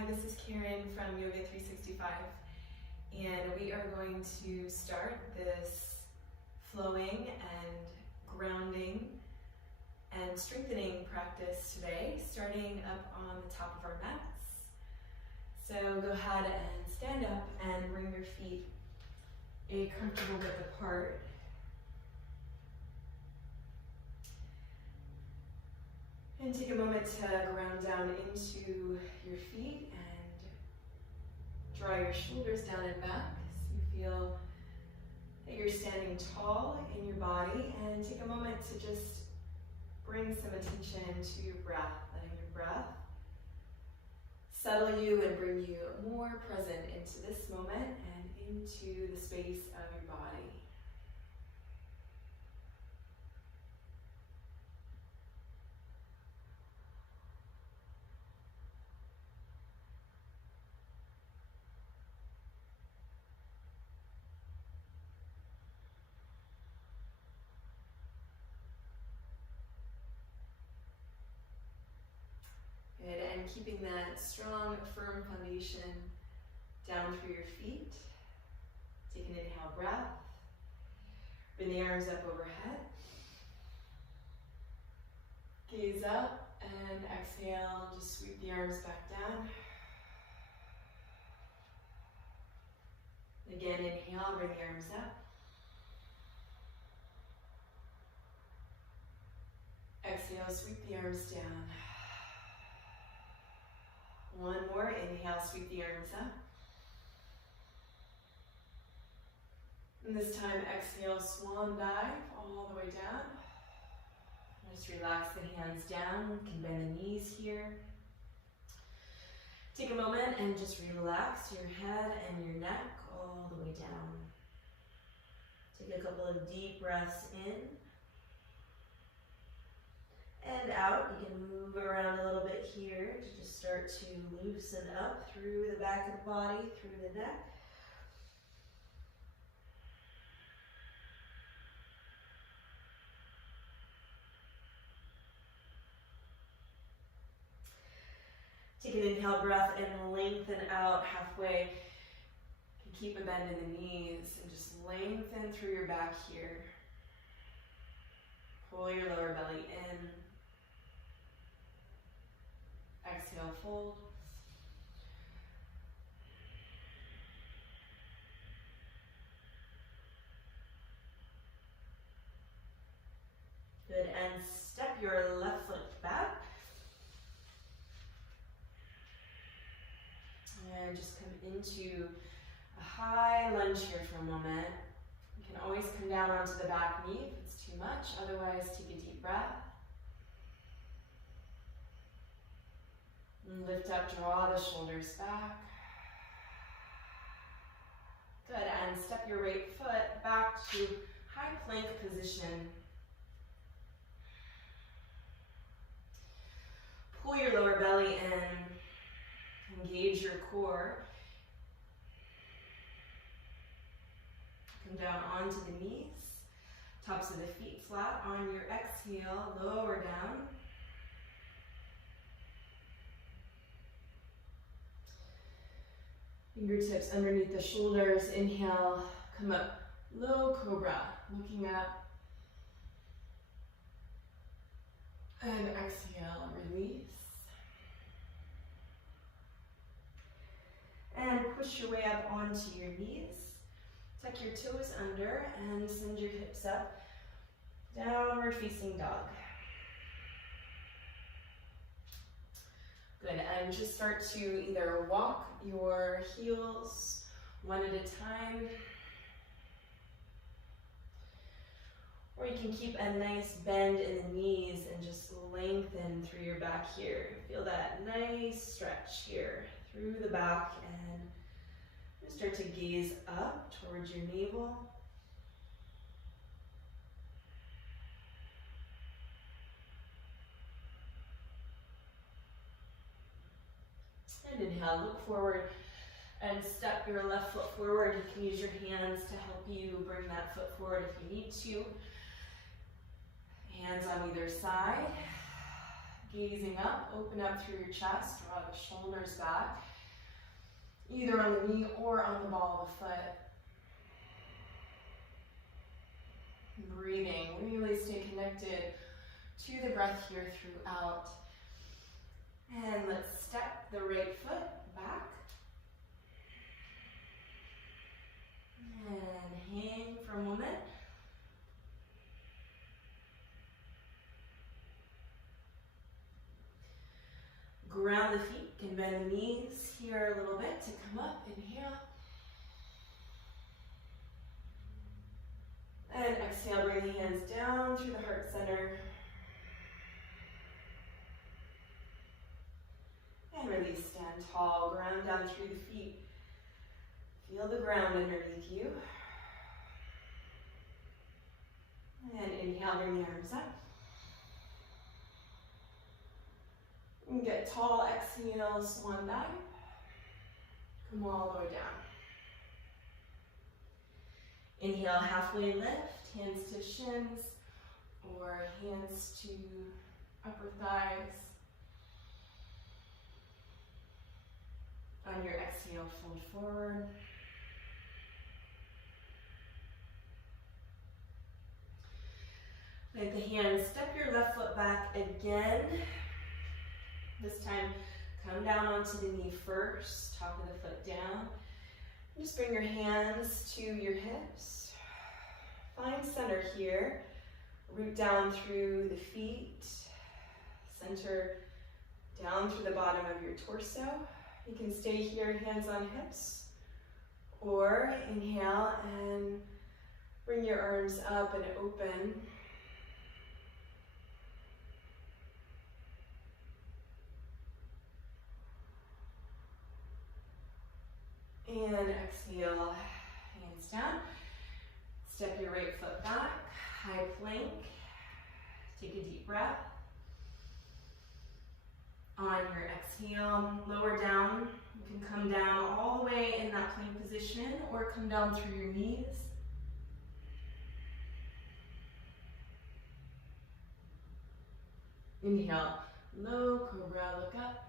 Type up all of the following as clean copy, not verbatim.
Hi, this is Karen from Yoga 365, and we are going to start this flowing and grounding and strengthening practice today, starting up on the top of our mats. So go ahead and stand up and bring your feet a comfortable width apart. And take a moment to ground down into your feet and draw your shoulders down and back so you feel that you're standing tall in your body. And take a moment to just bring some attention to your breath, letting your breath settle you and bring you more present into this moment and into the space of your body. Good, and keeping that strong, firm foundation down through your feet. Take an inhale breath. Bring the arms up overhead. Gaze up and exhale. Just sweep the arms back down. Again, inhale, bring the arms up. Exhale, sweep the arms down. One more, inhale, sweep the arms up. And this time, exhale, swan dive all the way down. Just relax the hands down, you can bend the knees here. Take a moment and just relax your head and your neck all the way down. Take a couple of deep breaths in and out. You can move around a little bit here to just start to loosen up through the back of the body, through the neck. Take an inhale breath and lengthen out halfway. You can keep a bend in the knees and just lengthen through your back here. Pull your lower belly in. Exhale, fold. Good, and step your left foot back. And just come into a high lunge here for a moment. You can always come down onto the back knee if it's too much. Otherwise, take a deep breath. And lift up, draw the shoulders back. Good, and step your right foot back to high plank position. Pull your lower belly in, engage your core. Come down onto the knees, tops of the feet flat. On your exhale, lower down. Fingertips underneath the shoulders. Inhale, come up, low cobra, looking up. And exhale, release. And push your way up onto your knees. Tuck your toes under and send your hips up. Downward facing dog. Good, and just start to either walk your heels one at a time, or you can keep a nice bend in the knees and just lengthen through your back here. Feel that nice stretch here through the back, and start to gaze up towards your navel. And inhale, look forward and step your left foot forward. You can use your hands to help you bring that foot forward if you need to. Hands on either side. Gazing up, open up through your chest, draw the shoulders back. either on the knee or on the ball of the foot. Breathing, really stay connected to the breath here throughout. And let's step the right foot back. And hang for a moment. Ground the feet, can bend the knees here a little bit to come up, inhale. And exhale, bring the hands down through the heart center. And release, stand tall, ground down through the feet. Feel the ground underneath you. And inhale, bring the arms up. And get tall, exhale, swan dive. Come all the way down. Inhale, halfway lift, hands to shins, or hands to upper thighs. On your exhale, fold forward. Like the hands, step your left foot back again. This time, come down onto the knee first, top of the foot down. Just bring your hands to your hips. Find center here. Root down through the feet. Center down through the bottom of your torso. You can stay here, hands on hips. Or inhale and bring your arms up and open. And exhale, hands down. Step your right foot back, high plank. Take a deep breath. On your exhale, lower down. You can come down all the way in that plank position or come down through your knees. Inhale, low cobra, look up.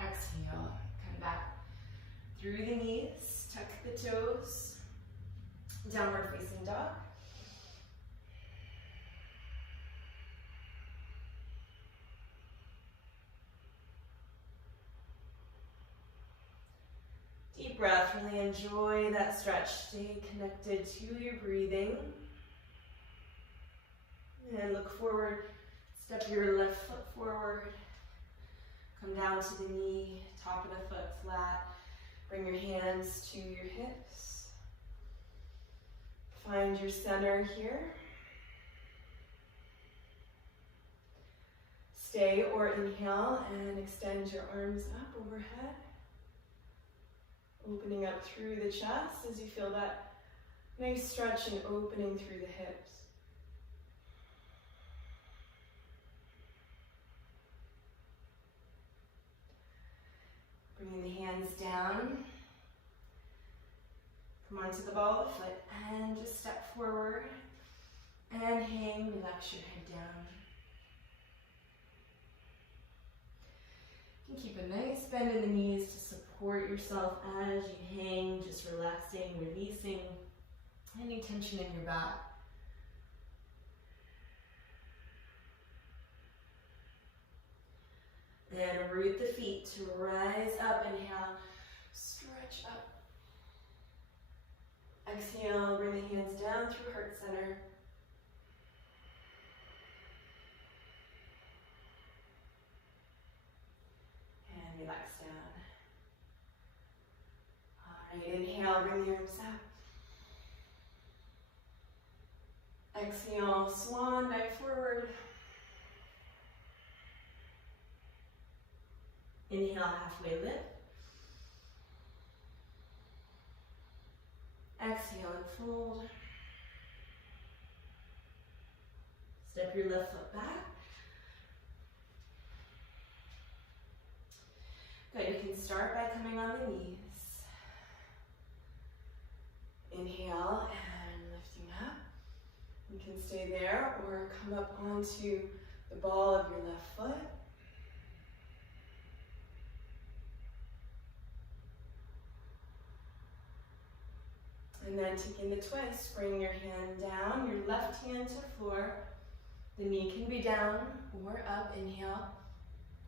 Exhale, come back through the knees, tuck the toes, downward facing dog. Deep breath, really enjoy that stretch. Stay connected to your breathing. And look forward, step your left foot forward. Come down to the knee, top of the foot flat. Bring your hands to your hips. Find your center here. Stay or inhale and extend your arms up overhead. Opening up through the chest as you feel that nice stretch and opening through the hips. Bringing the hands down. Come onto the ball of the foot and just step forward and hang, relax your head down. You can keep a nice bend in the knees to support yourself as you hang, just relaxing, releasing any tension in your back. And root the feet to rise up, inhale, stretch up. Exhale, bring the hands down through heart center. And relax down. All right, inhale, bring the arms up. Exhale, swan dive forward. Inhale, halfway lift. Exhale and fold. Step your left foot back. Good, you can start by coming on the knees. Inhale and lifting up. You can stay there or come up onto the ball of your left foot. And then taking the twist, bring your hand down, your left hand to floor. The knee can be down or up. Inhale,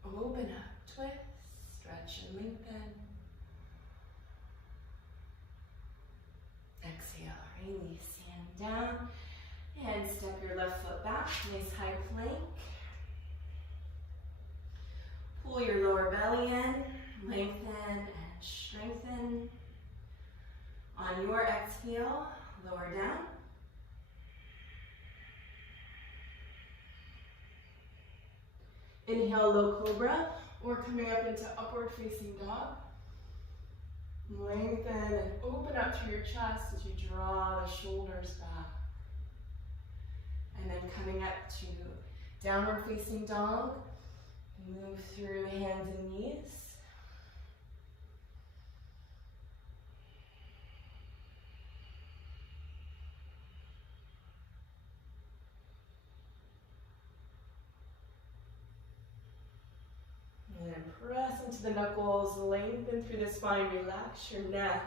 open up, twist, stretch and lengthen. Exhale, release, hand down, and step your left foot back, nice high plank. Pull your lower belly in, lengthen and strengthen. On your exhale, lower down. Inhale, low cobra, or coming up into upward facing dog. Lengthen and open up through your chest as you draw the shoulders back. And then coming up to downward facing dog. Move through hands and knees. And then press into the knuckles, lengthen through the spine, relax your neck.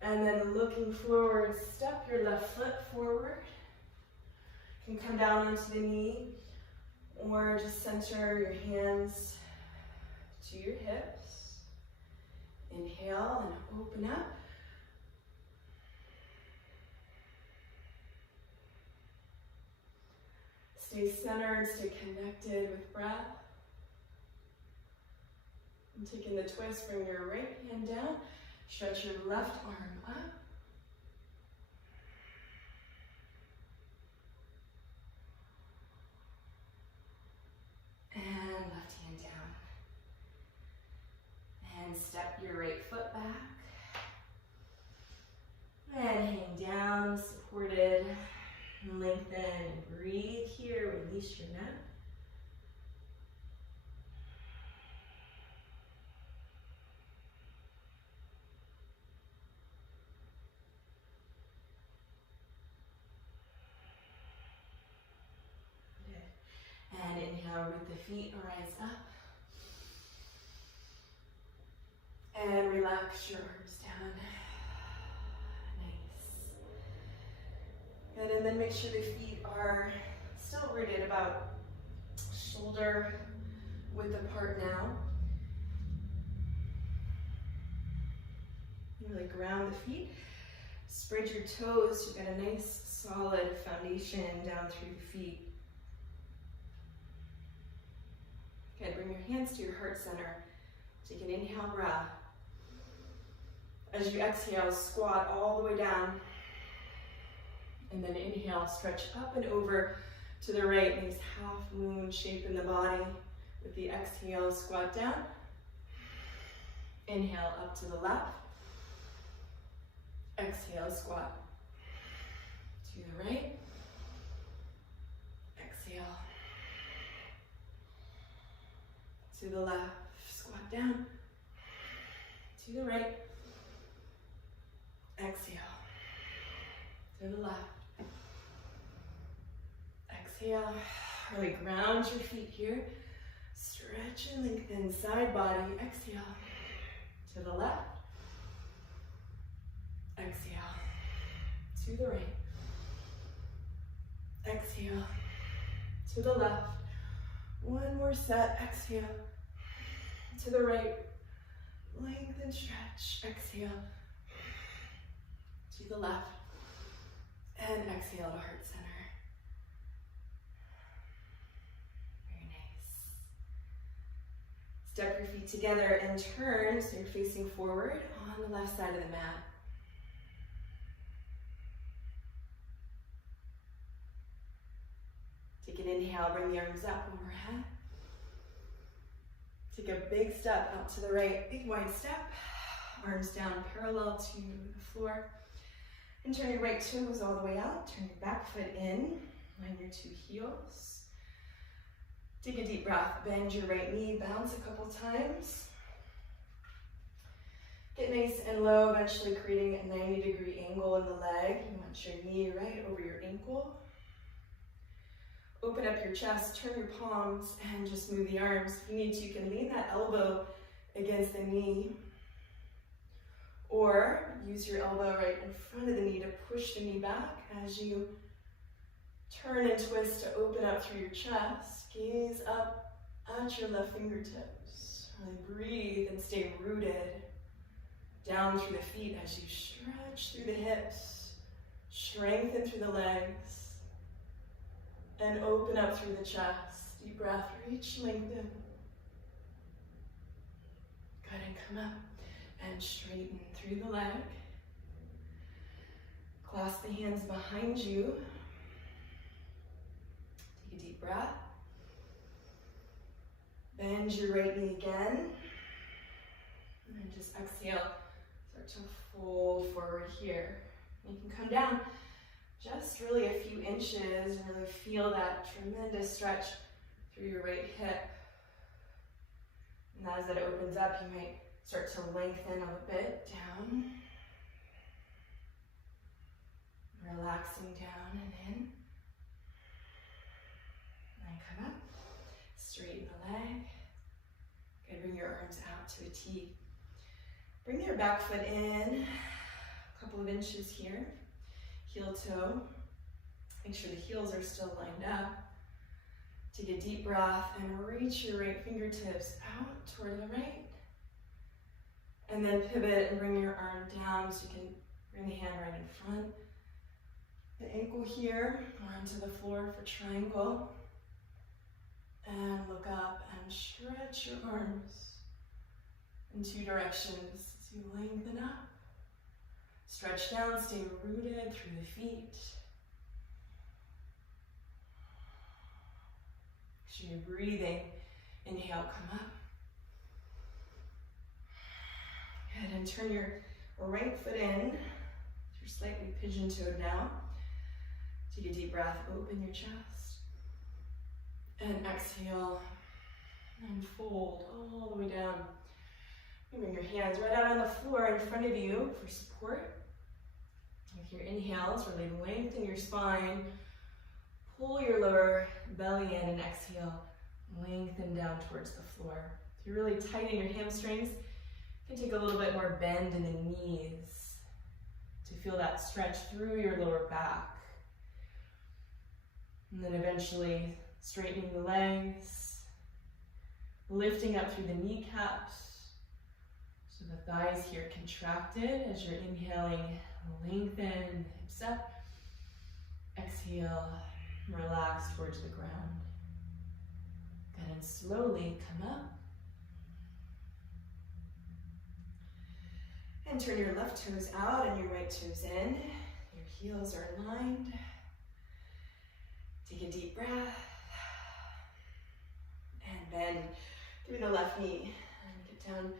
And then looking forward, step your left foot forward. You can come down onto the knee, or just center your hands to your hips. Inhale and open up. Stay centered, stay connected with breath. And taking the twist, bring your right hand down. Stretch your left arm up. And left hand down. And step your right foot back. And hang down, supported. Lengthen and breathe here, release your neck. And inhale, root the feet, rise up. And relax your arms down. Nice. Good, and then make sure the feet are still rooted about shoulder width apart now. Really ground the feet. Spread your toes. You've got a nice solid foundation down through the feet. Good, bring your hands to your heart center. Take an inhale breath. As you exhale, squat all the way down. And then inhale, stretch up and over to the right. Nice half moon shape in the body. With the exhale, squat down. Inhale, up to the left. Exhale, squat to the right. Exhale. To the left, squat down. To the right. Exhale. To the left. Exhale. Really ground your feet here. Stretch and lengthen side body. Exhale. To the left. Exhale. To the right. Exhale. To the left. One more set. Exhale. To the right. Lengthen, stretch. Exhale. To the left. And exhale to heart center. Very nice. Step your feet together and turn so you're facing forward on the left side of the mat. Take an inhale, bring the arms up overhead. Take a big step out to the right, big wide step. Arms down parallel to the floor. And turn your right toes all the way out. Turn your back foot in, line your two heels. Take a deep breath, bend your right knee, bounce a couple times. Get nice and low, eventually creating a 90-degree angle in the leg. You want your knee right over your ankle. Open up your chest, turn your palms, and just move the arms. If you need to, you can lean that elbow against the knee. Or use your elbow right in front of the knee to push the knee back as you turn and twist to open up through your chest. Gaze up at your left fingertips. Really breathe and stay rooted down through the feet as you stretch through the hips, strengthen through the legs, and open up through the chest. Deep breath, reach, lengthen. Good, and come up and straighten through the leg. Clasp the hands behind you. Take a deep breath. Bend your right knee again. And then just exhale. Start to fold forward here. You can come down just really a few inches and really feel that tremendous stretch through your right hip. And as it opens up, you might start to lengthen a bit down. Relaxing down and in. And then come up. Straighten the leg. Good, bring your arms out to a T. Bring your back foot in a couple of inches here. Heel toe. Make sure the heels are still lined up. Take a deep breath and reach your right fingertips out toward the right. And then pivot and bring your arm down so you can bring the hand right in front. The ankle here onto the floor for triangle. And look up and stretch your arms in two directions as you lengthen up. Stretch down, stay rooted through the feet. Make sure you're breathing. Inhale, come up. Good, and turn your right foot in. You're slightly pigeon-toed now. Take a deep breath, open your chest. And exhale, and fold all the way down. You bring your hands right out on the floor in front of you for support. With your inhales, really lengthen your spine. Pull your lower belly in and exhale. Lengthen down towards the floor. If you're really tight in your hamstrings, you can take a little bit more bend in the knees to feel that stretch through your lower back. And then eventually straightening the legs, lifting up through the kneecaps. So the thighs here contracted as you're inhaling, lengthen, hips up. Exhale, relax towards the ground. Good, and slowly come up. And turn your left toes out and your right toes in. Your heels are aligned. Take a deep breath. And bend through the left knee. And get down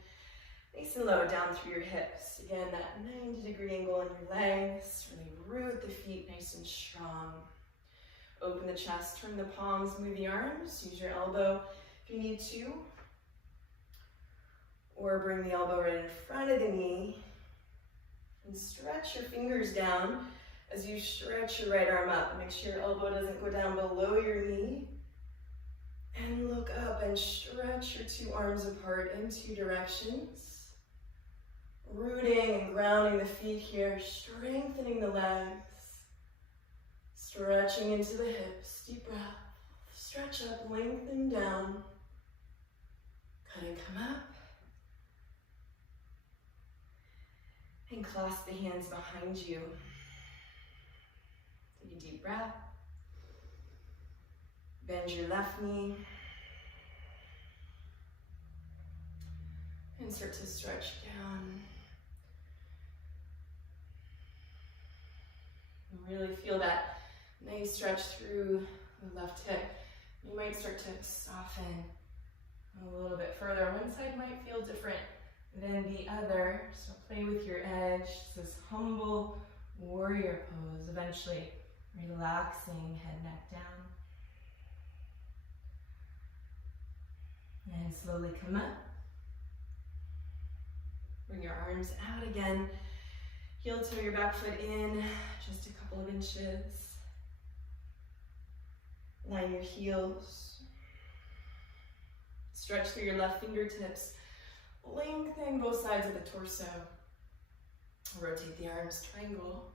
nice and low, down through your hips. Again, that 90-degree angle in your legs. Really root the feet nice and strong. Open the chest, turn the palms, move the arms. Use your elbow if you need to. Or bring the elbow right in front of the knee. And stretch your fingers down as you stretch your right arm up. Make sure your elbow doesn't go down below your knee. And look up and stretch your two arms apart in two directions. Rooting and grounding the feet here, strengthening the legs. Stretching into the hips, deep breath. Stretch up, lengthen down. Kind of come up. And clasp the hands behind you. Take a deep breath. Bend your left knee. And start to stretch down. And really feel that nice stretch through the left hip. You might start to soften a little bit further. One side might feel different than the other. So play with your edge. This humble warrior pose. Eventually relaxing head, neck down. And slowly come up. Bring your arms out again. Heel toe your back foot in just a couple of inches. Line your heels. Stretch through your left fingertips. Lengthen both sides of the torso. Rotate the arms, triangle.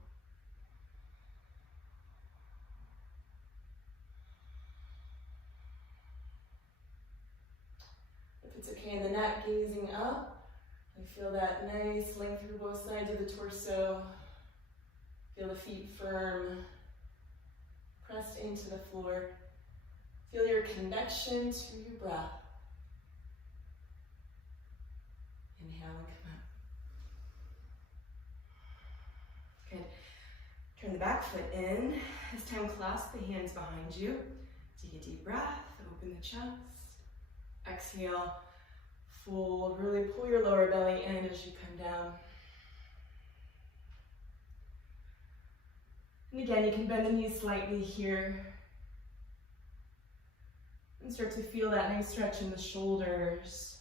If it's okay in the neck, gazing up, you feel that nice length through both sides of the torso. Feel the feet firm, pressed into the floor. Feel your connection to your breath. Inhale and come up. Good. Turn the back foot in. This time clasp the hands behind you. Take a deep breath, open the chest. Exhale, fold, really pull your lower belly in as you come down. And again, you can bend the knees slightly here. And start to feel that nice stretch in the shoulders.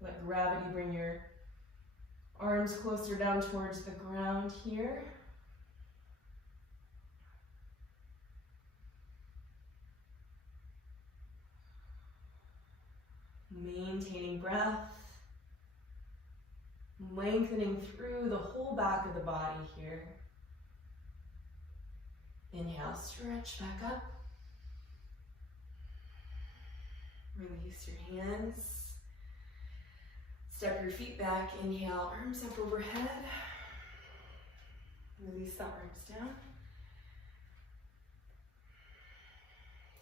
Let gravity bring your arms closer down towards the ground here. Maintaining breath. Lengthening through the whole back of the body here. Inhale, stretch back up. Release your hands. Step your feet back. Inhale, arms up overhead. Release the arms down.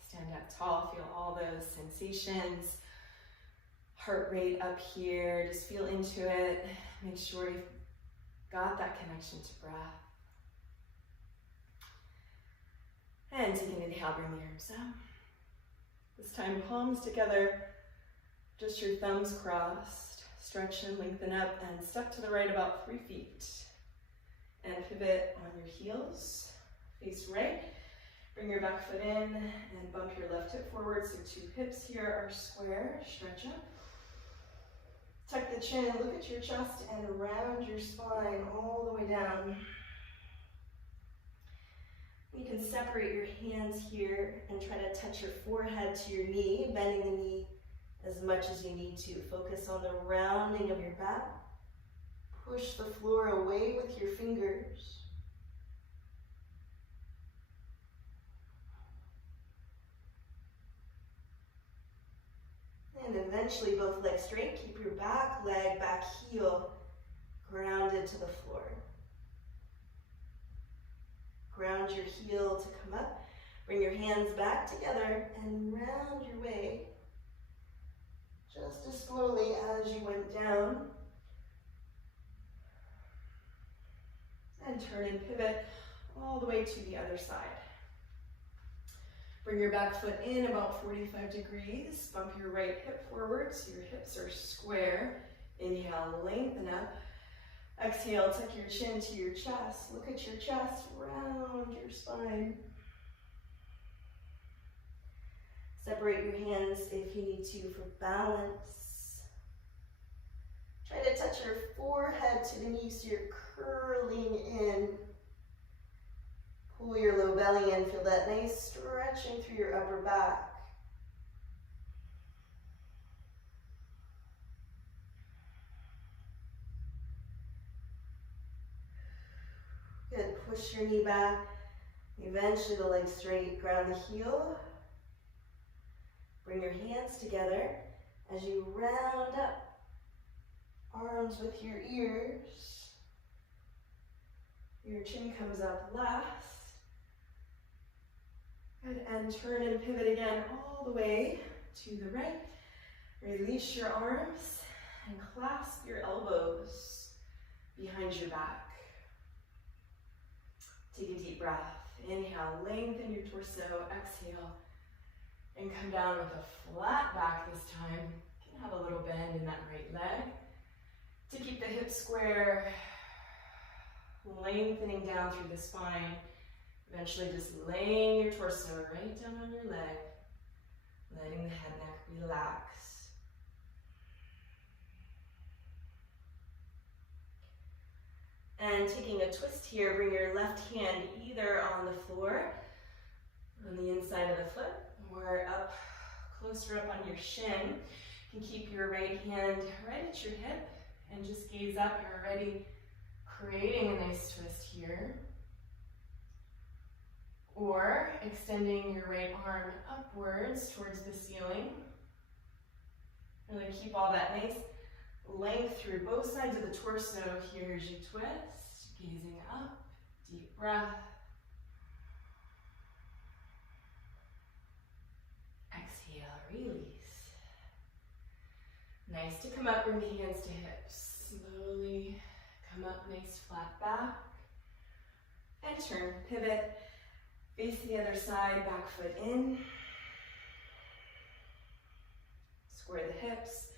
Stand up tall. Feel all those sensations. Heart rate up here. Just feel into it. Make sure you've got that connection to breath. And take an inhale, bring the arms up. This time, palms together, just your thumbs crossed. Stretch and lengthen up and step to the right about 3 feet. And pivot on your heels, face right. Bring your back foot in and bump your left hip forward. So 2 hips here are square, stretch up. Tuck the chin, look at your chest and round your spine all the way down. You can separate your hands here and try to touch your forehead to your knee, bending the knee as much as you need to. Focus on the rounding of your back. Push the floor away with your fingers. And eventually both legs straight. Keep your back leg, back heel grounded to the floor. Ground your heel to come up. Bring your hands back together and round your way just as slowly as you went down. And turn and pivot all the way to the other side. Bring your back foot in about 45 degrees. Bump your right hip forward so your hips are square. Inhale, lengthen up. Exhale, tuck your chin to your chest. Look at your chest, round your spine. Separate your hands if you need to for balance. Try to touch your forehead to the knees so you're curling in. Pull your low belly in, feel that nice stretching through your upper back. Good, push your knee back. Eventually the legs straight, ground the heel. Bring your hands together as you round up. Arms with your ears. Your chin comes up last. Good, and turn and pivot again all the way to the right. Release your arms and clasp your elbows behind your back. Take a deep breath. Inhale, lengthen your torso. Exhale, and come down with a flat back this time. You can have a little bend in that right leg. To keep the hips square, lengthening down through the spine. Eventually just laying your torso right down on your leg, letting the head neck relax. And taking a twist here, bring your left hand either on the floor, on the inside of the foot, or up, closer up on your shin. You can keep your right hand right at your hip and just gaze up. You're already creating a nice twist here. Or extending your right arm upwards towards the ceiling. Really keep all that nice length through both sides of the torso here as you twist. Gazing up, deep breath. Exhale, release. Nice to come up, bring the hands to hips. Slowly come up, nice flat back. And turn, pivot. Face the other side, back foot in. Square the hips.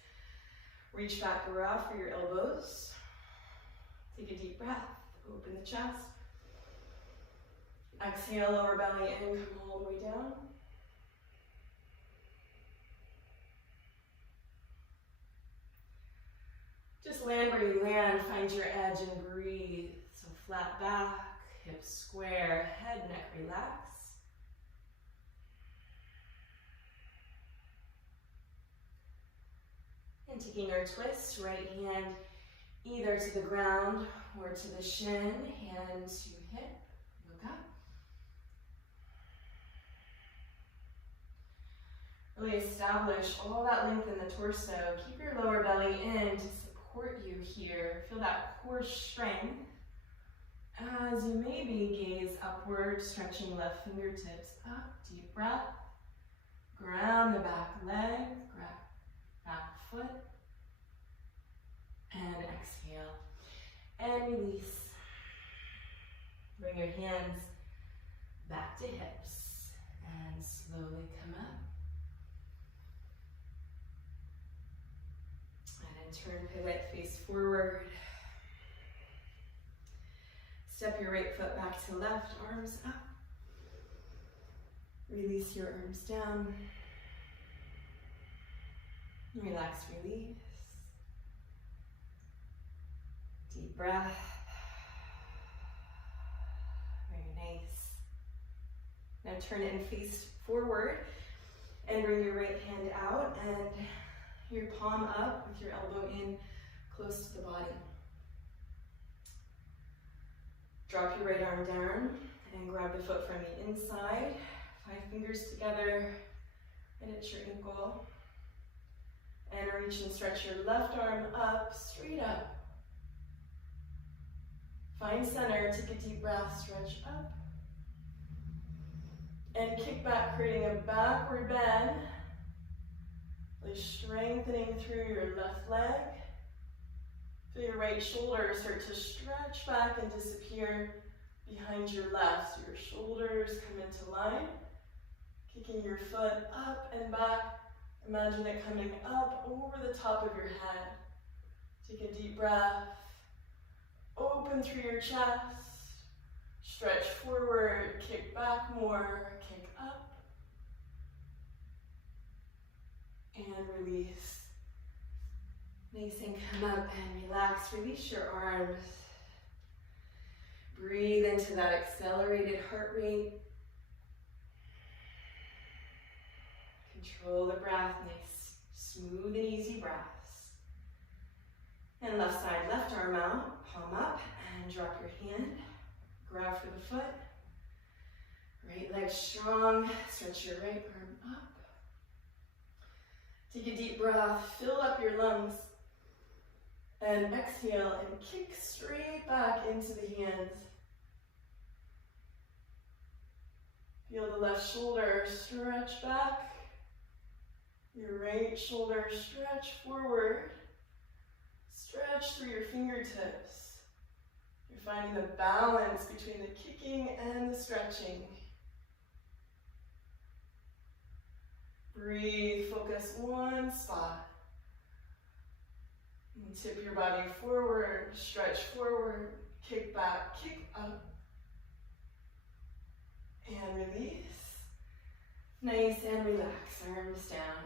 Reach back around for your elbows. Take a deep breath. Open the chest. Exhale, lower belly in, come all the way down. Just land where you land. Find your edge and breathe. So flat back. Hips square, head, neck relax. And taking our twist, right hand either to the ground or to the shin, hand to hip, look up. Really establish all that length in the torso. Keep your lower belly in to support you here. Feel that core strength. As you maybe gaze upward, stretching left fingertips up, deep breath. Ground the back leg, grab back foot, and exhale. And release. Bring your hands back to hips, and slowly come up. And then turn, pivot, face forward. Step your right foot back to left, arms up. Release your arms down. Relax, release. Deep breath. Very nice. Now turn and face forward and bring your right hand out and your palm up with your elbow in close to the body. Drop your right arm down and grab the foot from the inside. 5 fingers together and at your ankle. And reach and stretch your left arm up, straight up. Find center, take a deep breath, stretch up. And kick back, creating a backward bend. Really strengthening through your left leg. Feel your right shoulder start to stretch back and disappear behind your left. So your shoulders come into line. Kicking your foot up and back. Imagine it coming up over the top of your head. Take a deep breath. Open through your chest. Stretch forward, kick back more, kick up. And release. Nice and come up and relax. Release your arms. Breathe into that accelerated heart rate. Control the breath, nice, smooth and easy breaths. And left side, left arm out, palm up, and drop your hand. Grab for the foot. Right leg strong, stretch your right arm up. Take a deep breath, fill up your lungs. And exhale and kick straight back into the hands. Feel the left shoulder stretch back. Your right shoulder stretch forward. Stretch through your fingertips. You're finding the balance between the kicking and the stretching. Breathe, focus one spot. And tip your body forward, stretch forward, kick back, kick up. And release. Nice and relax, arms down.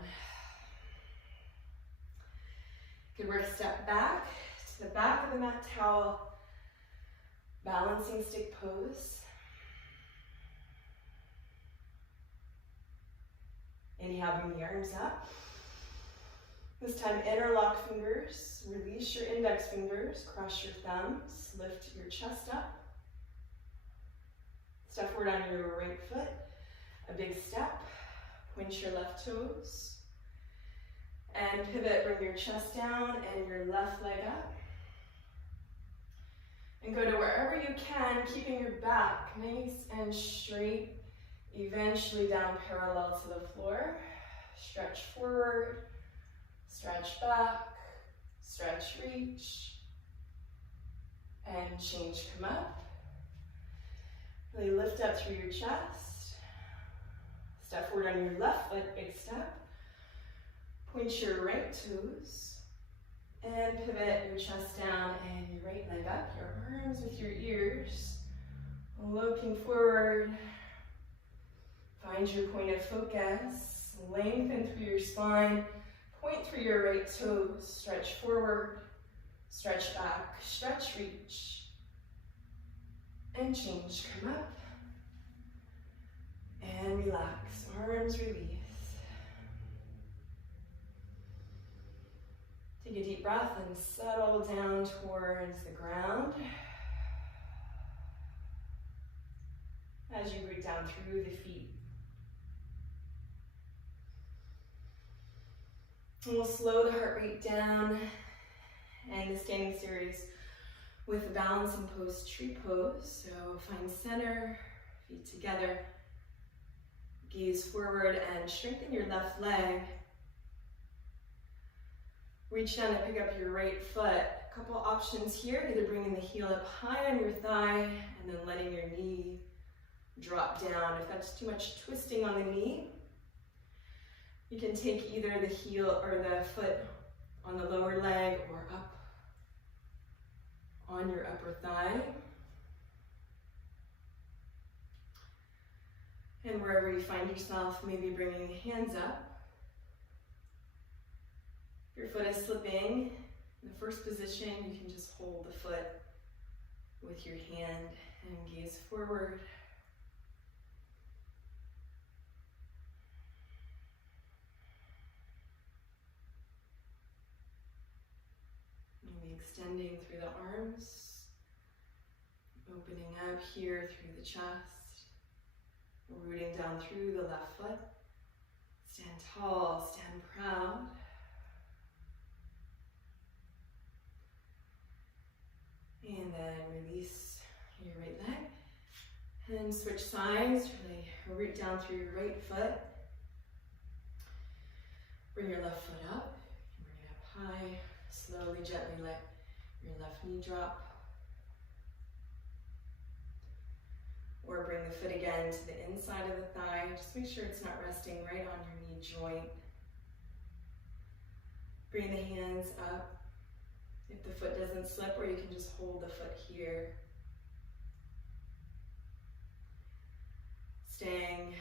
Good work, step back to the back of the mat towel. Balancing stick pose. Inhale, bring the arms up. This time, interlock fingers, release your index fingers, cross your thumbs, lift your chest up. Step forward on your right foot, a big step, point your left toes, and pivot, bring your chest down and your left leg up. And go to wherever you can, keeping your back nice and straight, eventually down parallel to the floor. Stretch forward, stretch back, stretch, reach, and change, come up. Really lift up through your chest. Step forward on your left foot, big step. Point your right toes. And pivot your chest down and your right leg up, your arms with your ears. Looking forward. Find your point of focus. Lengthen through your spine. Point through your right toes. Stretch forward. Stretch back. Stretch, reach. And change. Come up. And relax. Arms release. Take a deep breath and settle down towards the ground. As you root down through the feet. And we'll slow the heart rate down and the standing series with the balance and pose, tree pose. So find center, feet together, gaze forward and strengthen your left leg. Reach down and pick up your right foot. A couple options here, either bringing the heel up high on your thigh and then letting your knee drop down. If that's too much twisting on the knee, you can take either the heel or the foot on the lower leg or up on your upper thigh. And wherever you find yourself, maybe bringing the hands up. If your foot is slipping, in the first position, you can just hold the foot with your hand and gaze forward. Maybe extending through the arms, opening up here through the chest, rooting down through the left foot. Stand tall, stand proud. And then release your right leg. And switch sides, really root down through your right foot. Bring your left foot up, bring it up high. Slowly, gently let your left knee drop. Or bring the foot again to the inside of the thigh. Just make sure it's not resting right on your knee joint. Bring the hands up. If the foot doesn't slip, or you can just hold the foot here. Staying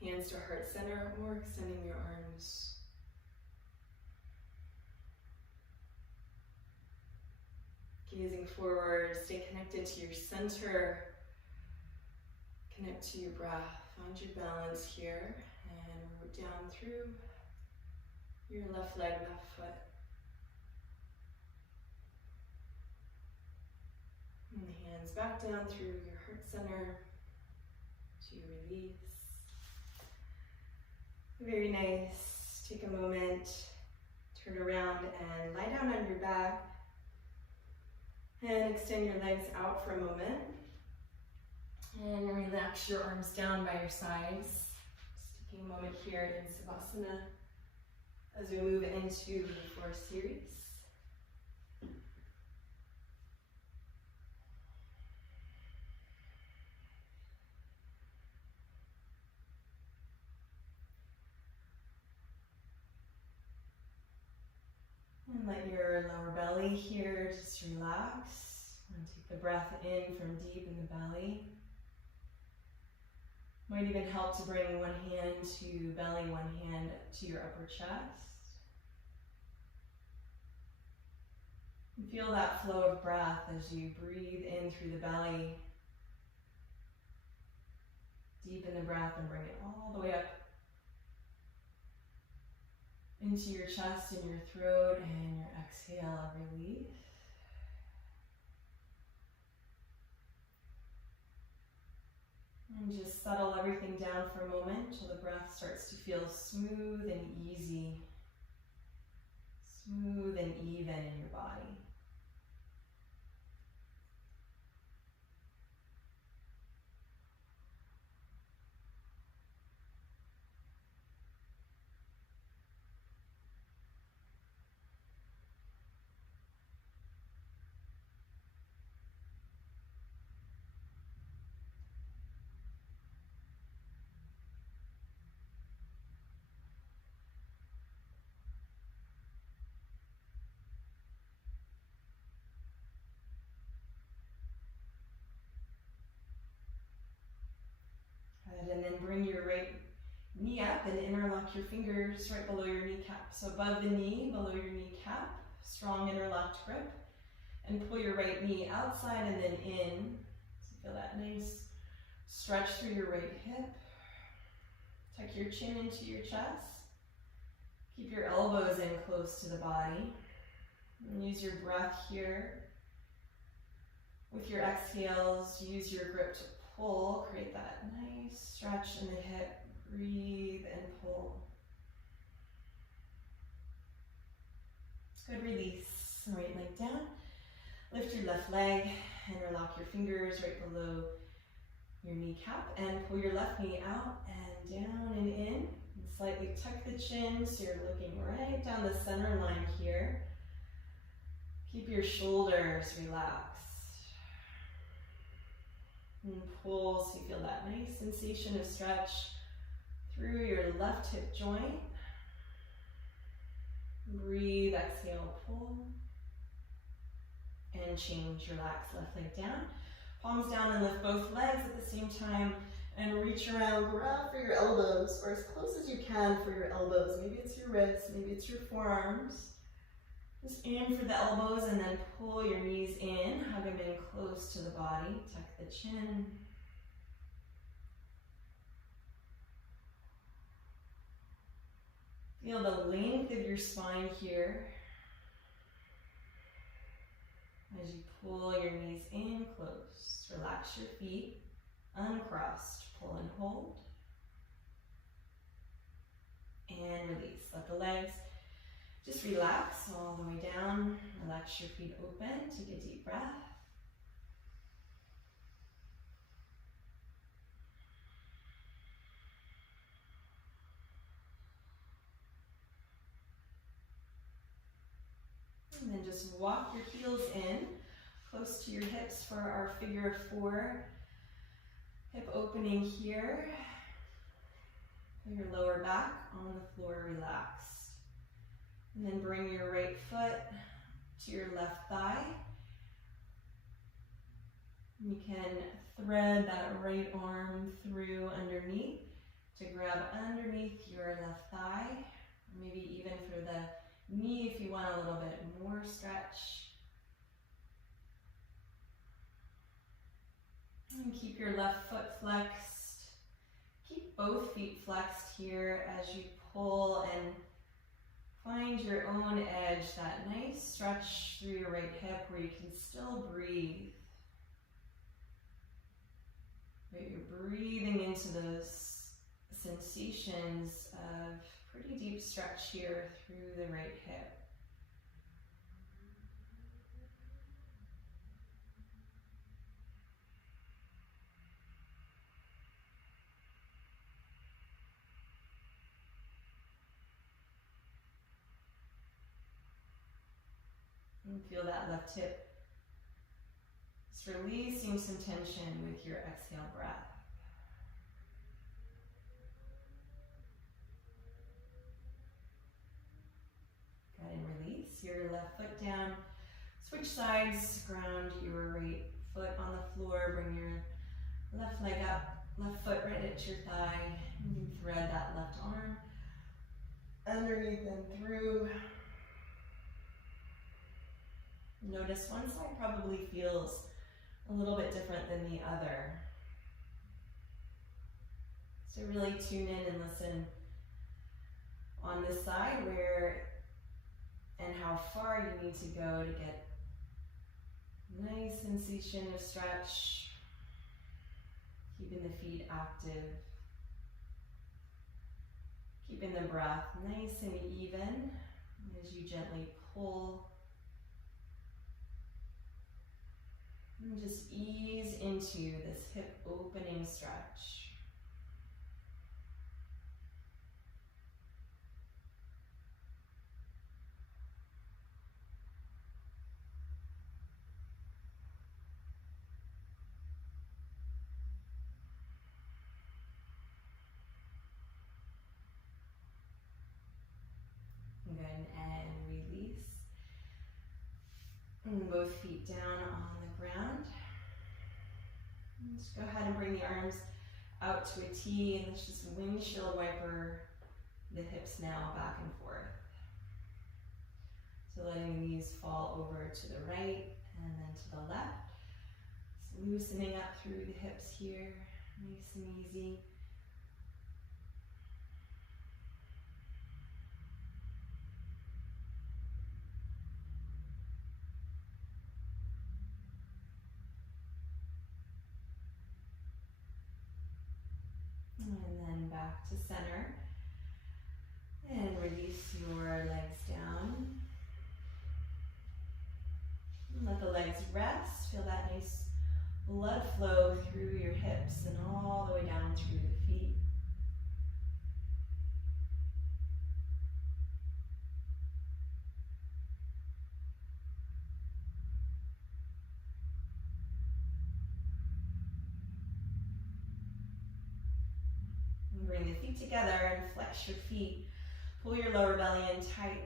hands to heart center or extending your arms. Gazing forward, stay connected to your center. Connect to your breath. Find your balance here and root down through your left leg, left foot. And the hands back down through your heart center to release. Very nice. Take a moment, turn around and lie down on your back. And extend your legs out for a moment. And relax your arms down by your sides. Just taking a moment here in Savasana as we move into the 4 series. And let your lower belly here just relax. And take the breath in from deep in the belly. Might even help to bring one hand to belly, one hand to your upper chest. And feel that flow of breath as you breathe in through the belly. Deepen the breath and bring it all the way up. into your chest and your throat, and your exhale, release. And just settle everything down for a moment until the breath starts to feel smooth and easy, smooth and even in your body. Good, and then bring your right knee up and interlock your fingers right below your kneecap. So above the knee, below your kneecap, strong interlocked grip. And pull your right knee outside and then in. So feel that nice stretch through your right hip. Tuck your chin into your chest. Keep your elbows in close to the body. And use your breath here. With your exhales, use your grip to pull. Create that nice stretch in the hip. Breathe and pull. Good, release. Right leg down. Lift your left leg, interlock your fingers right below your kneecap, and pull your left knee out and down and in. And slightly tuck the chin so you're looking right down the center line here. Keep your shoulders relaxed. And pull so you feel that nice sensation of stretch through your left hip joint. Breathe, exhale, pull. And change, relax, left leg down. Palms down and lift both legs at the same time. And reach around, grab for your elbows, or as close as you can for your elbows. Maybe it's your wrists, maybe it's your forearms. Just aim for the elbows and then pull your knees in. Hug them in close to the body. Tuck the chin. Feel the length of your spine here. As you pull your knees in close, relax your feet, uncrossed, pull and hold. And release, let the legs just relax all the way down. Relax your feet open, take a deep breath. And then just walk your heels in, close to your hips for our figure 4. Hip opening here. Feel your lower back on the floor relaxed. And then bring your right foot to your left thigh. You can thread that right arm through underneath to grab underneath your left thigh. Maybe even for the knee if you want a little bit more stretch. And keep your left foot flexed. Keep both feet flexed here as you pull and find your own edge, that nice stretch through your right hip where you can still breathe. Right, you're breathing into those sensations of pretty deep stretch here through the right hip. And feel that left hip just releasing some tension with your exhale breath. And release your left foot down. Switch sides, ground your right foot on the floor. Bring your left leg up, left foot right at your thigh. You can thread that left arm underneath and through. Notice one side probably feels a little bit different than the other. So really tune in and listen on this side, where and how far you need to go to get nice sensation of stretch, keeping the feet active, keeping the breath nice and even as you gently pull and just ease into this hip opening stretch. Good, and release. And both feet down on the ground. And just go ahead and bring the arms out to a T, and let's just windshield wiper the hips now back and forth. So letting these fall over to the right and then to the left. So loosening up through the hips here, nice and easy. And then back to center. And release your legs down. And let the legs rest. Feel that nice blood flow through your hips and all the way down through the feet. Bring the feet together and flex your feet. Pull your lower belly in tight.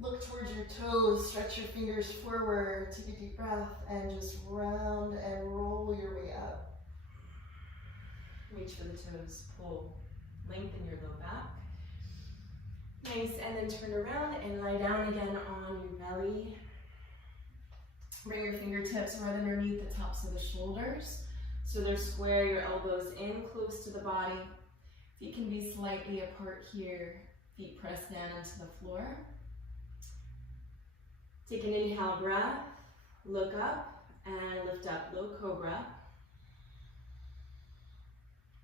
Look towards your toes, stretch your fingers forward, take a deep breath, and just round and roll your way up. Reach for the toes, pull, lengthen your low back. Nice, and then turn around and lie down again on your belly. Bring your fingertips right underneath the tops of the shoulders. So they're square, your elbows in close to the body. Feet can be slightly apart here. Feet press down into the floor. Take an inhale breath, look up and lift up, low cobra.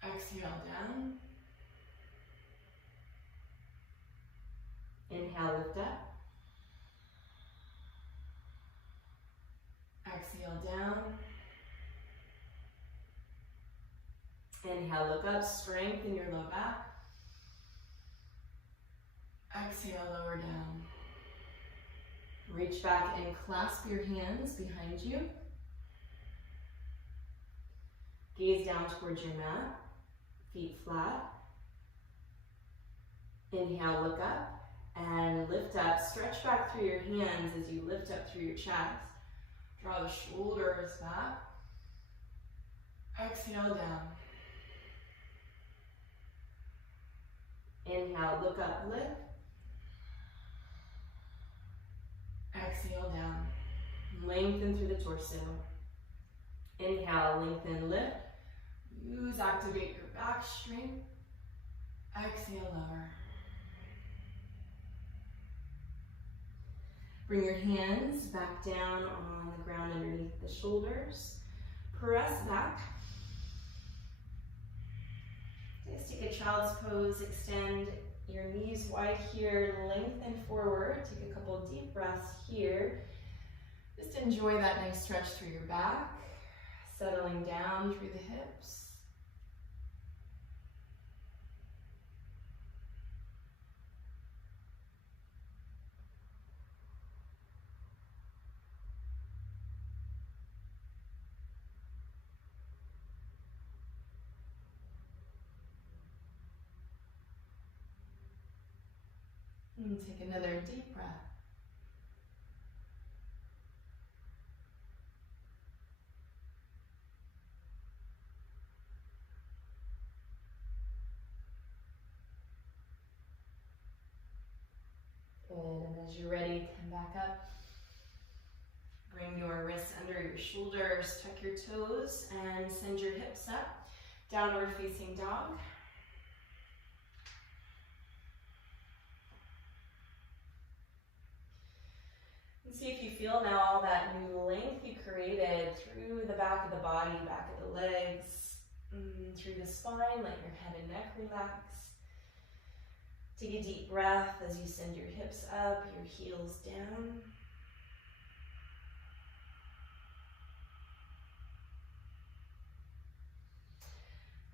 Exhale down. Inhale, lift up. Exhale down. Inhale, look up, strengthen your low back. Exhale, lower down. Reach back and clasp your hands behind you. Gaze down towards your mat, feet flat. Inhale, look up and lift up. Stretch back through your hands as you lift up through your chest. Draw the shoulders back. Exhale down. Inhale, look up, lift. Exhale down. Lengthen through the torso. Inhale, lengthen, lift. Use, activate your back strength. Exhale, lower. Bring your hands back down on the ground underneath the shoulders. Press back. Just take a child's pose, extend your knees wide here, lengthen forward. Take a couple deep breaths here. Just enjoy that nice stretch through your back, settling down through the hips. And take another deep breath. Good, and as you're ready, come back up. Bring your wrists under your shoulders, tuck your toes, and send your hips up. Downward facing dog. See if you feel now all that new length you created through the back of the body, back of the legs, through the spine. Let your head and neck relax. Take a deep breath as you send your hips up, your heels down.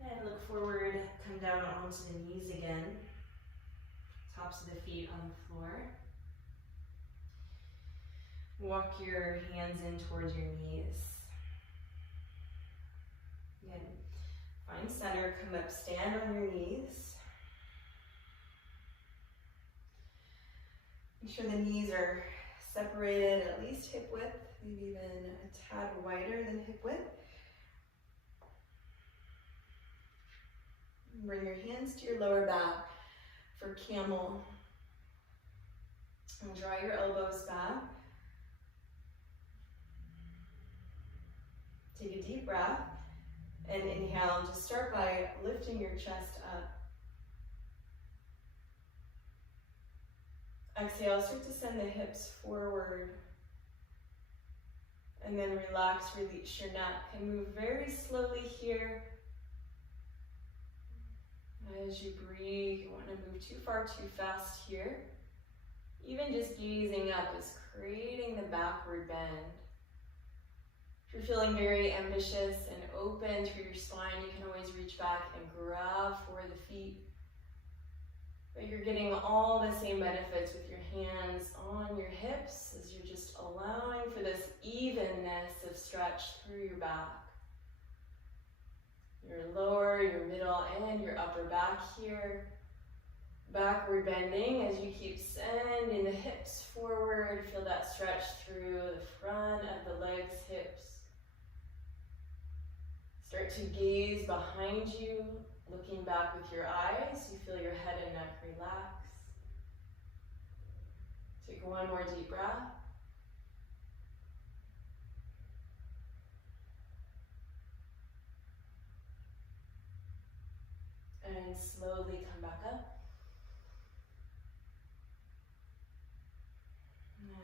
And look forward, come down onto the knees again. Tops of the feet on the floor. Walk your hands in towards your knees. Again, find center, come up, stand on your knees. Make sure the knees are separated at least hip width, maybe even a tad wider than hip width. Bring your hands to your lower back for camel. And draw your elbows back. Take a deep breath and inhale. Just start by lifting your chest up. Exhale, start to send the hips forward. And then relax, release your neck. And move very slowly here. As you breathe, you want to move too far, too fast here. Even just gazing up is creating the backward bend. If you're feeling very ambitious and open through your spine, you can always reach back and grab for the feet. But you're getting all the same benefits with your hands on your hips as you're just allowing for this evenness of stretch through your back. Your lower, your middle, and your upper back here. Backward bending as you keep sending the hips forward. Feel that stretch through the front of the legs, hips. Start to gaze behind you, looking back with your eyes. You feel your head and neck relax. Take one more deep breath. And slowly come back up.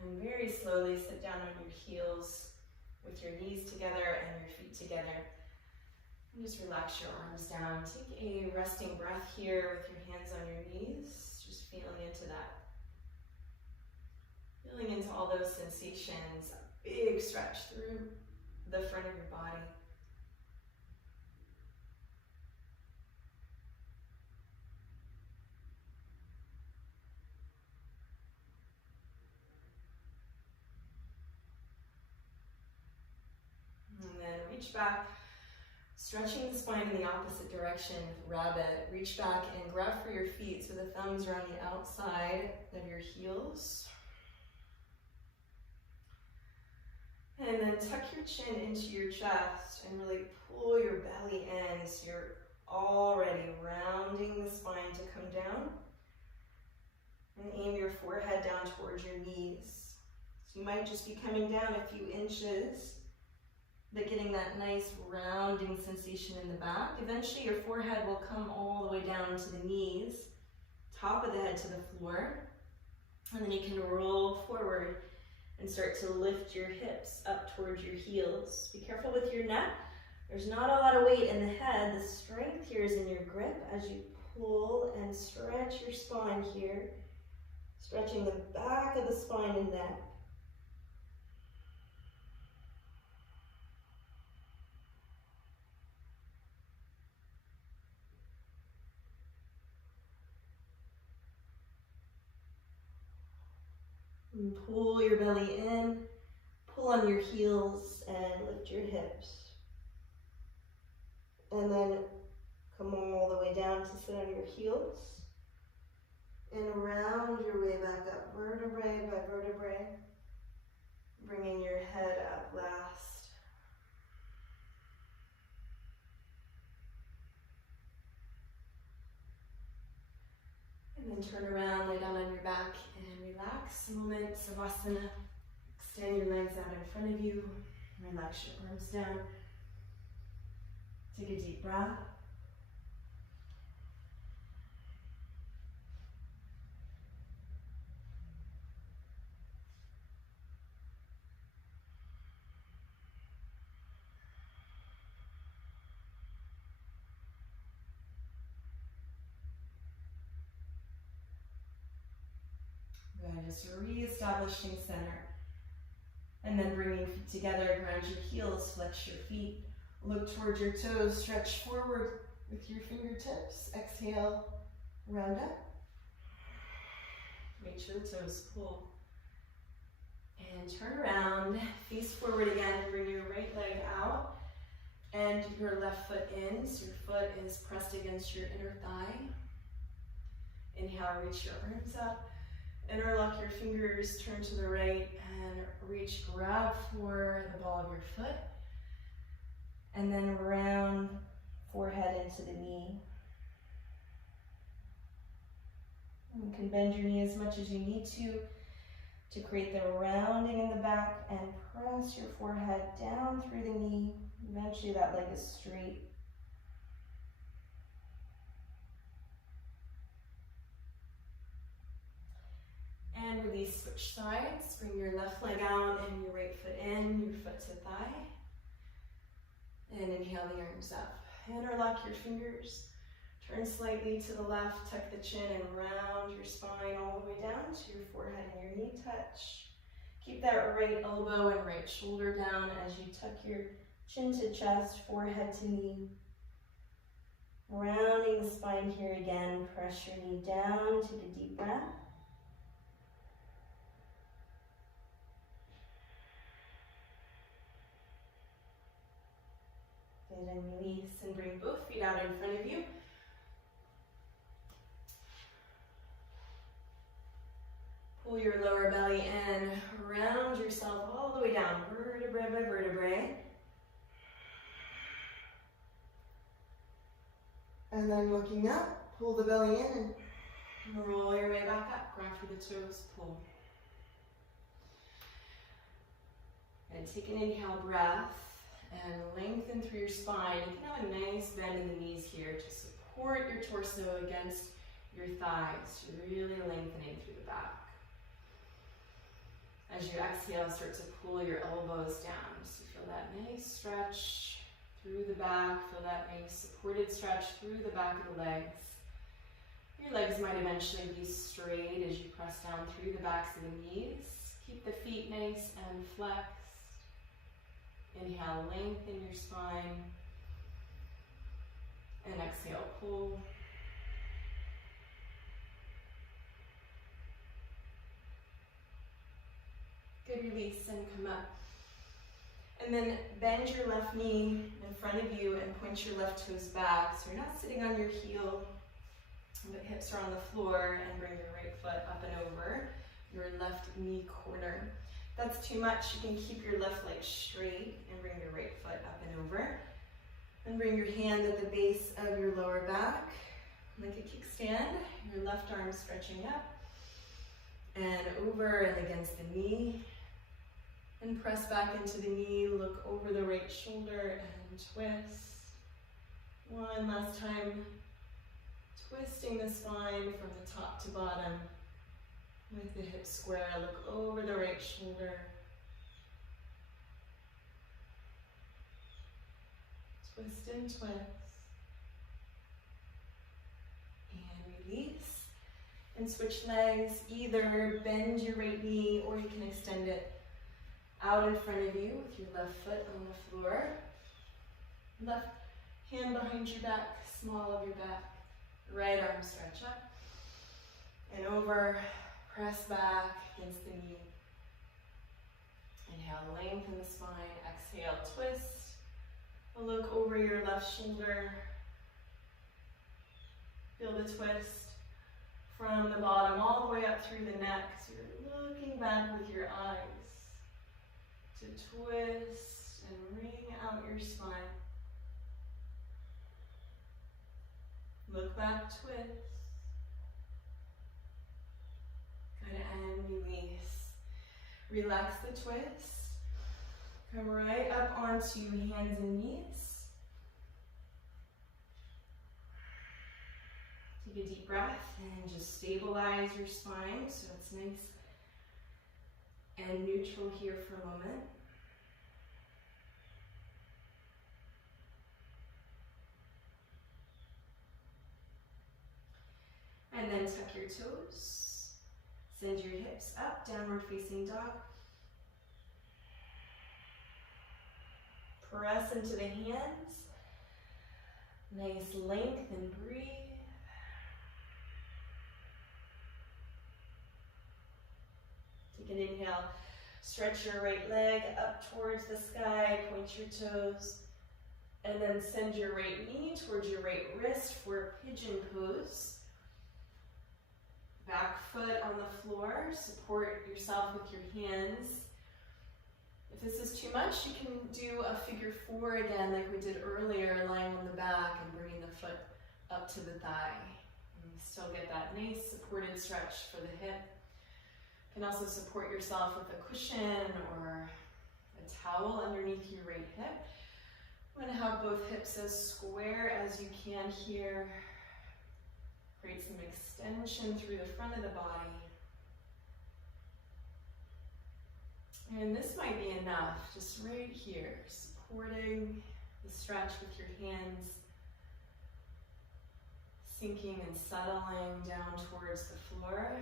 And very slowly sit down on your heels with your knees together and your feet together. And just relax your arms down. Take a resting breath here with your hands on your knees. Just feeling into that. Feeling into all those sensations. A big stretch through the front of your body. And then reach back, stretching the spine in the opposite direction, rabbit. Reach back and grab for your feet so the thumbs are on the outside of your heels. And then tuck your chin into your chest and really pull your belly in so you're already rounding the spine to come down. And aim your forehead down towards your knees. So you might just be coming down a few inches, but getting that nice rounding sensation in the back. Eventually your forehead will come all the way down to the knees, top of the head to the floor, and then you can roll forward and start to lift your hips up towards your heels. Be careful with your neck. There's not a lot of weight in the head. The strength here is in your grip as you pull and stretch your spine here, stretching the back of the spine and neck. And pull your belly in, pull on your heels and lift your hips. And then come all the way down to sit on your heels. And round your way back up, vertebrae by vertebrae. Bringing your head up last. And then turn around, lay down on your back and relax. A moment, Savasana. Extend your legs out in front of you. Relax your arms down. Take a deep breath. Good, just re-establishing center. And then bringing feet together, ground your heels, flex your feet. Look towards your toes, stretch forward with your fingertips. Exhale, round up. Make sure the toes pull. And turn around, face forward again, bring your right leg out and your left foot in, so your foot is pressed against your inner thigh. Inhale, reach your arms up, interlock your fingers, turn to the right and reach, grab for the ball of your foot. And then round forehead into the knee. You can bend your knee as much as you need to create the rounding in the back, and press your forehead down through the knee. Eventually that leg is straight. And release, switch sides. Bring your left leg out and your right foot in, your foot to thigh. And inhale the arms up. Interlock your fingers. Turn slightly to the left, tuck the chin and round your spine all the way down to your forehead and your knee touch. Keep that right elbow and right shoulder down as you tuck your chin to chest, forehead to knee. Rounding the spine here again, press your knee down, take a deep breath. Good, and release and bring both feet out in front of you. Pull your lower belly in, round yourself all the way down, vertebrae by vertebrae. And then looking up, pull the belly in and roll your way back up. Grab for the toes, pull. And take an inhale breath and lengthen through your spine. You can have a nice bend in the knees here to support your torso against your thighs. You're really lengthening through the back. As you exhale, start to pull your elbows down. So feel that nice stretch through the back. Feel that nice supported stretch through the back of the legs. Your legs might eventually be straight as you press down through the backs of the knees. Keep the feet nice and flexed. Inhale, lengthen your spine. And exhale, pull. Good, release and come up. And then bend your left knee in front of you and point your left toes back. So you're not sitting on your heel, but hips are on the floor, and bring your right foot up and over your left knee corner. If that's too much, you can keep your left leg straight and bring your right foot up and over. And bring your hand at the base of your lower back, like a kickstand. Your left arm stretching up and over and against the knee. And press back into the knee, look over the right shoulder and twist. One last time, twisting the spine from the top to bottom with the hips square. Look over the right shoulder. Twist and twist. And release. And switch legs. Either bend your right knee or you can extend it out in front of you with your left foot on the floor. Left hand behind your back, small of your back. Right arm stretch up. And over, press back against the knee. Inhale, lengthen the spine. Exhale, twist. Look over your left shoulder. Feel the twist from the bottom all the way up through the neck. So you're looking back with your eyes to twist and wring out your spine. Look back, twist. Good, and release. Relax the twist. Come right up onto hands and knees. Take a deep breath and just stabilize your spine so it's nice and neutral here for a moment. And then tuck your toes. Send your hips up, downward facing dog. Press into the hands. Nice length and breathe. Take an inhale. Stretch your right leg up towards the sky. Point your toes. And then send your right knee towards your right wrist for pigeon pose. Back foot on the floor. Support yourself with your hands. If this is too much, you can do a figure 4 again like we did earlier, lying on the back and bringing the foot up to the thigh. And you still get that nice supported stretch for the hip. You can also support yourself with a cushion or a towel underneath your right hip. You want to have both hips as square as you can here. Create some extension through the front of the body. And this might be enough, just right here, supporting the stretch with your hands, sinking and settling down towards the floor.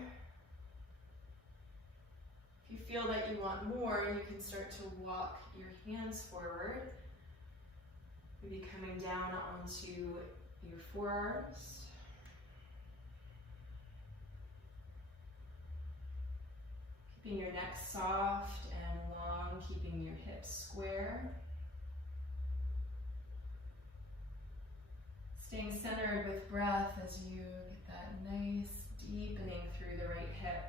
If you feel that you want more, you can start to walk your hands forward, maybe coming down onto your forearms. Keeping your neck soft and long, keeping your hips square. Staying centered with breath as you get that nice deepening through the right hip.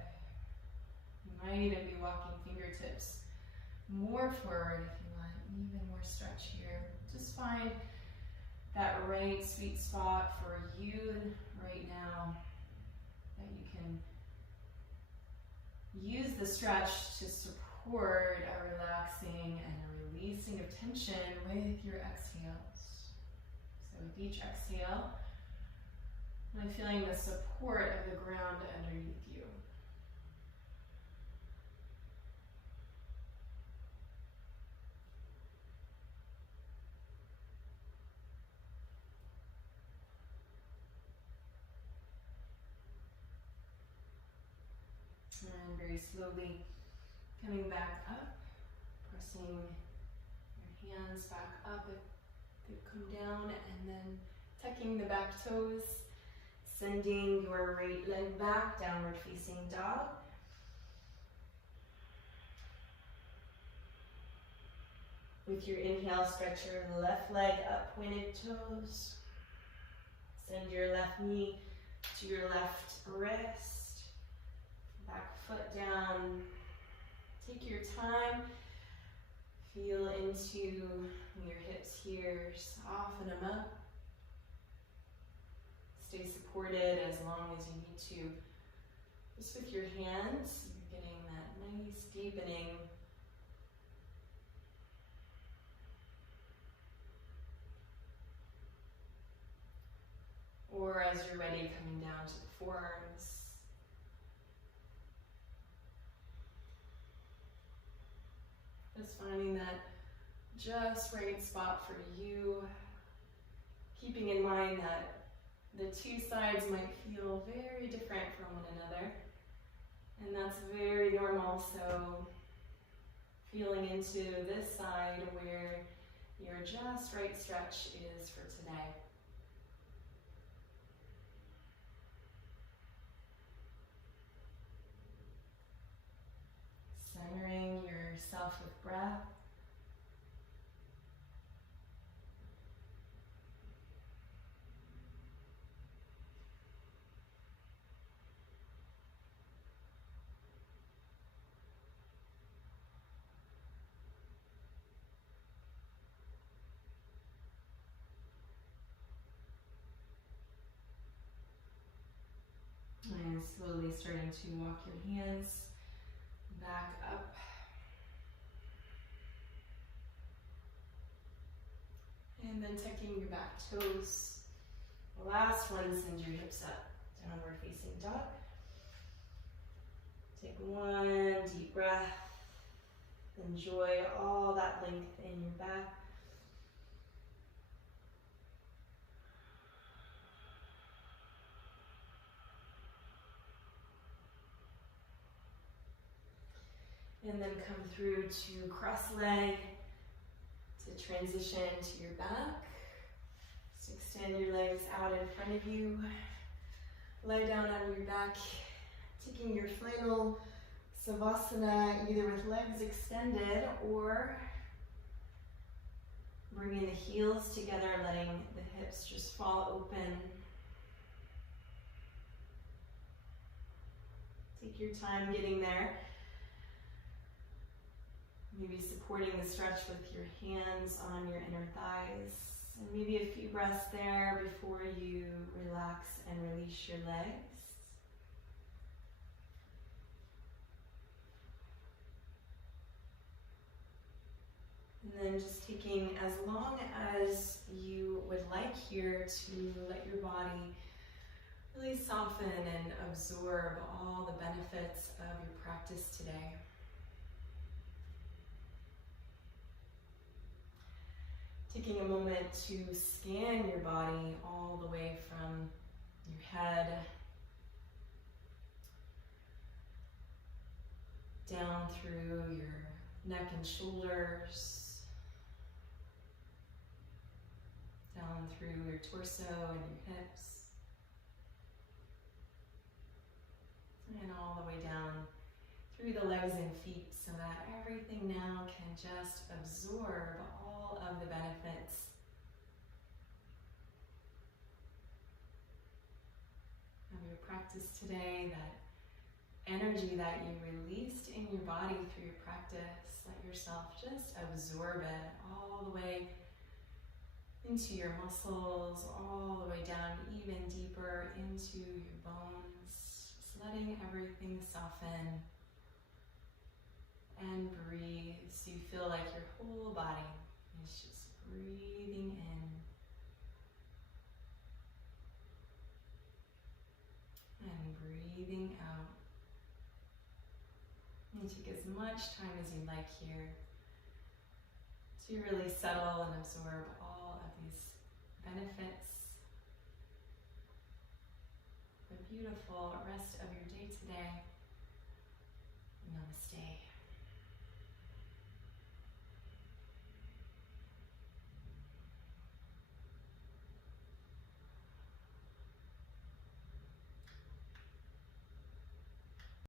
You might even be walking fingertips more forward if you want, even more stretch here. Just find that right sweet spot for you right now that you can use the stretch to support a relaxing and a releasing of tension with your exhales. So with each exhale, I'm feeling the support of the ground underneath you. And very slowly coming back up, pressing your hands back up if they've come down, and then tucking the back toes, sending your right leg back, downward facing dog. With your inhale, stretch your left leg up, pointed toes. Send your left knee to your left wrist. Back foot down. Take your time. Feel into your hips here. Soften them up. Stay supported as long as you need to. Just with your hands, you're getting that nice deepening. Or as you're ready, coming down to the forearms. Just finding that just right spot for you. Keeping in mind that the two sides might feel very different from one another. And that's very normal, so feeling into this side where your just right stretch is for today. Centering yourself with breath. And slowly starting to walk your hands back up. And then tucking your back toes. The last one, send your hips up, downward facing dog. Take one deep breath. Enjoy all that length in your back. And then come through to cross leg to transition to your back. Just extend your legs out in front of you. Lie down on your back, taking your final savasana either with legs extended or bringing the heels together, letting the hips just fall open. Take your time getting there. Maybe supporting the stretch with your hands on your inner thighs. And maybe a few breaths there before you relax and release your legs. And then just taking as long as you would like here to let your body really soften and absorb all the benefits of your practice today. Taking a moment to scan your body all the way from your head down through your neck and shoulders, down through your torso and your hips, and all the way down through the legs and feet so that everything now can just absorb all of the benefits of your practice today, that energy that you released in your body through your practice. Let yourself just absorb it all the way into your muscles, all the way down even deeper into your bones, just letting everything soften. And breathe so you feel like your whole body is just breathing in and breathing out. And take as much time as you like here to really settle and absorb all of these benefits. A beautiful rest of your day today.